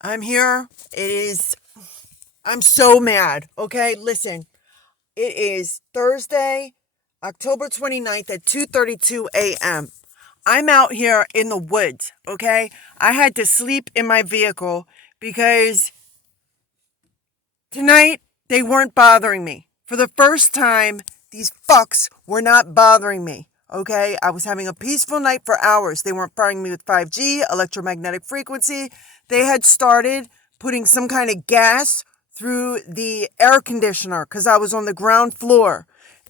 I'm here. I'm so mad. Okay, listen. It is Thursday, October 29th at 2:32 a.m. I'm out here in the woods, okay? I had to sleep in my vehicle because tonight they weren't bothering me. For the first time, these fucks were not bothering me. Okay, I was having a peaceful night for hours. They weren't firing me with 5G, electromagnetic frequency. They had started putting some kind of gas through the air conditioner because I was on the ground floor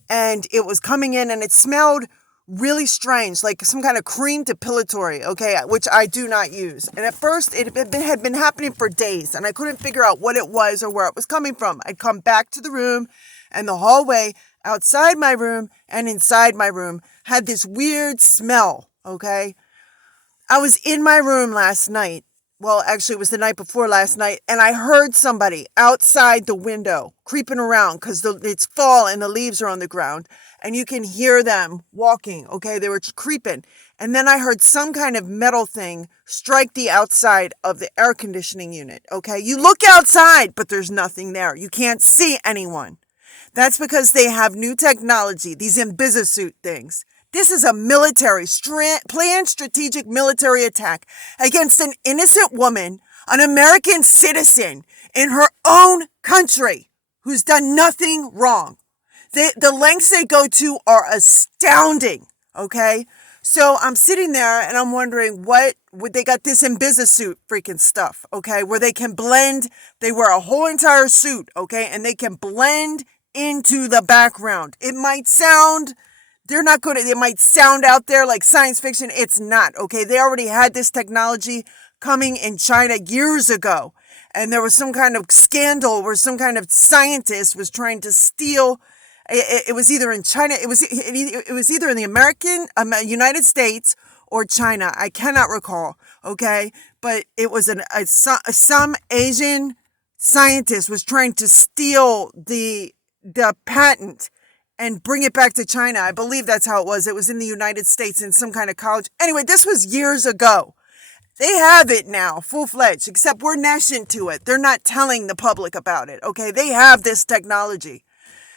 and it was coming in and it smelled really strange, like some kind of cream depilatory, okay, which I do not use. And at first, it had been happening for days, and I couldn't figure out what it was or where it was coming from. I'd come back to the room, and the hallway outside my room and inside my room had this weird smell, okay? I was in my room last night. Well, actually, it was the night before last night, and I heard somebody outside the window creeping around because it's fall and the leaves are on the ground, and you can hear them walking, okay? They were creeping. And then I heard some kind of metal thing strike the outside of the air conditioning unit, okay? You look outside, but there's nothing there. You can't see anyone. That's because they have new technology, these Invisi-suit things. This is a planned strategic military attack against an innocent woman, an American citizen in her own country who's done nothing wrong. The lengths they go to are astounding, okay? So I'm sitting there and I'm wondering they got this Invisi-suit freaking stuff, okay, where they can blend, they wear a whole entire suit, okay, and they can blend into the background. It might sound... They're not good at it. It might sound out there like science fiction. It's not, okay? They already had this technology coming in China years ago. And there was some kind of scandal where some kind of scientist was trying to steal. It was either in China. It was either in the United States or China. I cannot recall, okay? But it was some Asian scientist was trying to steal the patent and bring it back to China. I believe that's how it was. It was in the United States in some kind of college. Anyway, this was years ago. They have it now, full-fledged, except we're nascent to it. They're not telling the public about it, okay? They have this technology.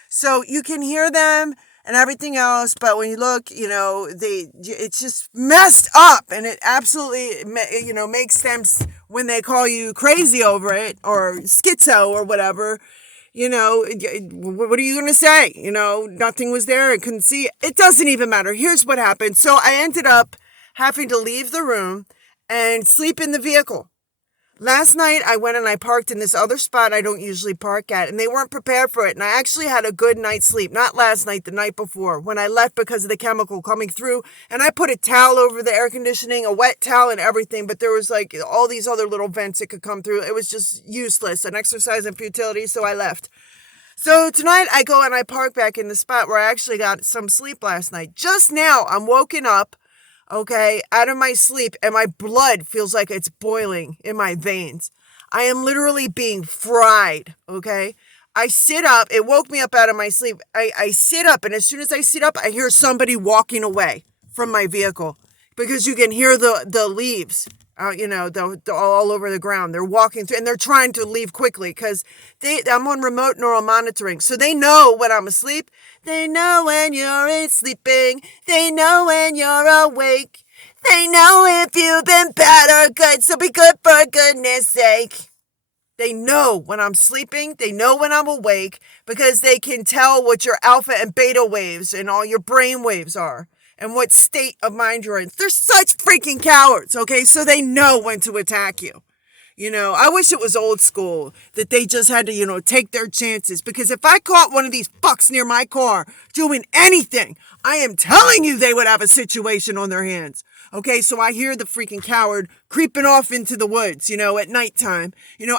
So you can hear them and everything else, but when you look, it's just messed up, and it absolutely, makes them, when they call you crazy over it, or schizo or whatever, what are you going to say? Nothing was there. I couldn't see it. It doesn't even matter. Here's what happened. So I ended up having to leave the room and sleep in the vehicle. Last night, I went and I parked in this other spot I don't usually park at, and they weren't prepared for it. And I actually had a good night's sleep. Not last night, the night before, when I left because of the chemical coming through. And I put a towel over the air conditioning, a wet towel and everything, but there was like all these other little vents that could come through. It was just useless, an exercise in futility, so I left. So tonight, I go and I park back in the spot where I actually got some sleep last night. Just now, I'm woken up, okay, out of my sleep, and my blood feels like it's boiling in my veins. I am literally being fried, okay? I sit up. It woke me up out of my sleep. I sit up, and as soon as I sit up, I hear somebody walking away from my vehicle because you can hear the leaves, all over the ground. They're walking through, and they're trying to leave quickly because I'm on remote neural monitoring, so they know when I'm asleep. They know when you're sleeping. They know when you're awake. They know if you've been bad or good, so be good for goodness sake. They know when I'm sleeping. They know when I'm awake because they can tell what your alpha and beta waves and all your brain waves are and what state of mind you're in. They're such freaking cowards, okay? So they know when to attack you. I wish it was old school, that they just had to, take their chances. Because if I caught one of these fucks near my car doing anything, I am telling you they would have a situation on their hands. Okay, so I hear the freaking coward creeping off into the woods, at nighttime,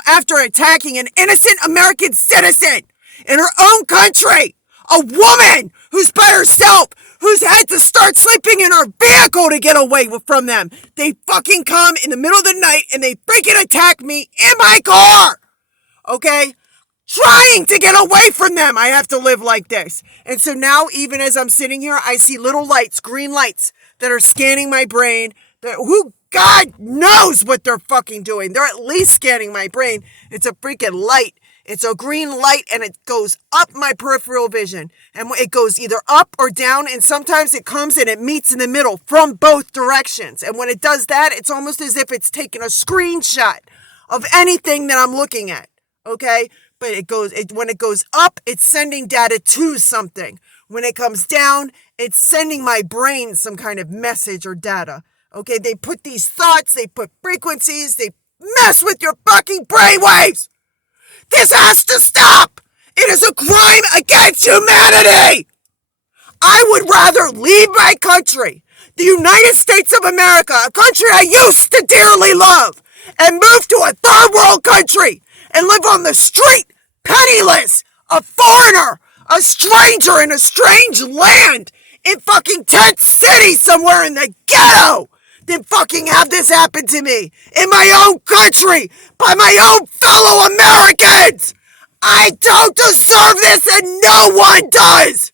after attacking an innocent American citizen in her own country. A woman who's by herself, who's had to start sleeping in her vehicle to get away from them. They fucking come in the middle of the night and they freaking attack me in my car. Okay? Trying to get away from them. I have to live like this. And so now, even as I'm sitting here, I see little lights, green lights, that are scanning my brain. Who God knows what they're fucking doing. They're at least scanning my brain. It's a freaking light. It's a green light, and it goes up my peripheral vision. And it goes either up or down, and sometimes it comes and it meets in the middle from both directions. And when it does that, it's almost as if it's taking a screenshot of anything that I'm looking at. Okay? But when it goes up, it's sending data to something. When it comes down, it's sending my brain some kind of message or data. Okay? They put these thoughts, they put frequencies, they mess with your fucking brainwaves! This has to stop! It is a crime against humanity! I would rather leave my country, the United States of America, a country I used to dearly love, and move to a third world country and live on the street, penniless, a foreigner, a stranger in a strange land, in fucking tent city somewhere in the ghetto, than fucking have this happen to me in my own country by my own fellow Americans. I don't deserve this, and no one does.